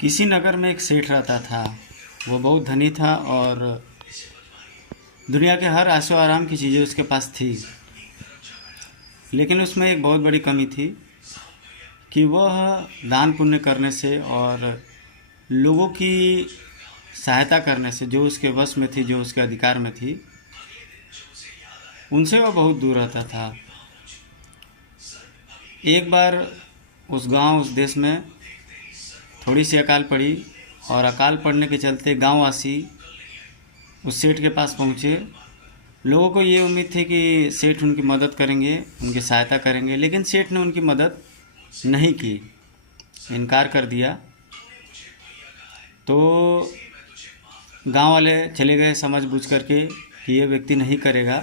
किसी नगर में एक सेठ रहता था। वो बहुत धनी था और दुनिया के हर आशो आराम की चीज़ें उसके पास थी। लेकिन उसमें एक बहुत बड़ी कमी थी कि वह दान पुण्य करने से और लोगों की सहायता करने से, जो उसके वश में थी, जो उसके अधिकार में थी, उनसे वह बहुत दूर रहता था। एक बार उस गांव, उस देश में थोड़ी सी अकाल पड़ी और अकाल पड़ने के चलते गांववासी उस सेठ के पास पहुँचे। लोगों को ये उम्मीद थी कि सेठ उनकी मदद करेंगे, उनकी सहायता करेंगे, लेकिन सेठ ने उनकी मदद नहीं की, इनकार कर दिया। तो गांव वाले चले गए समझ बूझ करके कि ये व्यक्ति नहीं करेगा,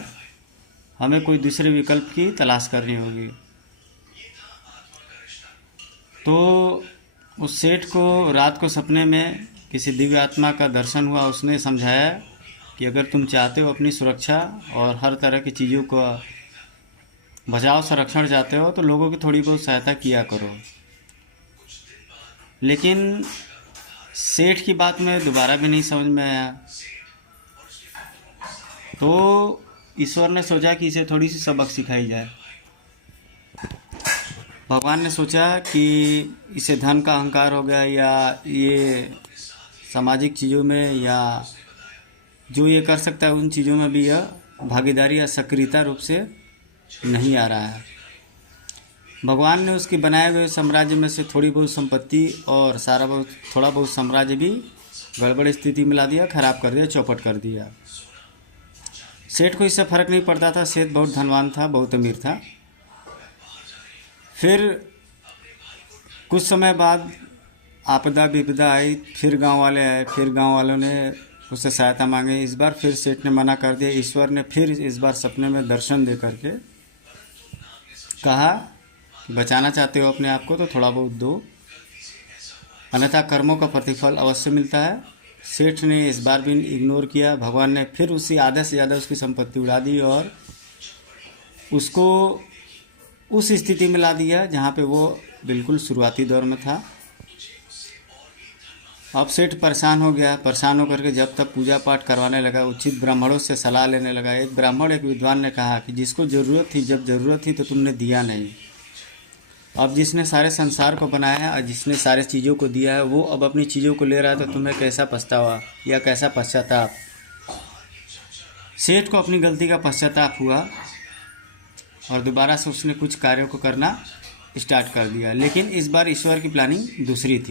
हमें कोई दूसरे विकल्प की तलाश करनी होगी। तो उस सेठ को रात को सपने में किसी दिव्य आत्मा का दर्शन हुआ। उसने समझाया कि अगर तुम चाहते हो अपनी सुरक्षा और हर तरह की चीज़ों को बचाव संरक्षण चाहते हो तो लोगों की थोड़ी बहुत सहायता किया करो। लेकिन सेठ की बात में दोबारा भी नहीं समझ में आया। तो ईश्वर ने सोचा कि इसे थोड़ी सी सबक सिखाई जाए। भगवान ने सोचा कि इसे धन का अहंकार हो गया या ये सामाजिक चीज़ों में या जो ये कर सकता है उन चीज़ों में भी यह भागीदारी या सक्रियता रूप से नहीं आ रहा है। भगवान ने उसके बनाए हुए साम्राज्य में से थोड़ी बहुत संपत्ति और थोड़ा बहुत साम्राज्य भी गड़बड़ स्थिति में ला दिया, खराब कर दिया, चौपट कर दिया। सेठ को इससे फर्क नहीं पड़ता था। सेठ बहुत धनवान था, बहुत अमीर था। फिर कुछ समय बाद आपदा विपदा आई, फिर गांव वाले आए, फिर गांव वालों ने उससे सहायता मांगे। इस बार फिर सेठ ने मना कर दिया। ईश्वर ने फिर इस बार सपने में दर्शन दे करके कहा कि बचाना चाहते हो अपने आप को तो थोड़ा बहुत दो, अन्यथा कर्मों का प्रतिफल अवश्य मिलता है। सेठ ने इस बार भी इग्नोर किया। भगवान ने फिर उसी आधे से ज़्यादा उसकी संपत्ति उड़ा दी और उसको उस स्थिति में ला दिया जहाँ पे वो बिल्कुल शुरुआती दौर में था। अब सेठ परेशान हो गया। परेशान होकर के जब तक पूजा पाठ करवाने लगा, उचित ब्राह्मणों से सलाह लेने लगा। एक ब्राह्मण, एक विद्वान ने कहा कि जिसको ज़रूरत थी, जब ज़रूरत थी तो तुमने दिया नहीं। अब जिसने सारे संसार को बनाया है और जिसने सारे चीज़ों को दिया है, वो अब अपनी चीज़ों को ले रहा है तो तुम्हें कैसा पछतावा या कैसा पश्चाताप। सेठ को अपनी गलती का पश्चाताप हुआ और दोबारा से उसने कुछ कार्यों को करना स्टार्ट कर दिया। लेकिन इस बार ईश्वर की प्लानिंग दूसरी थी।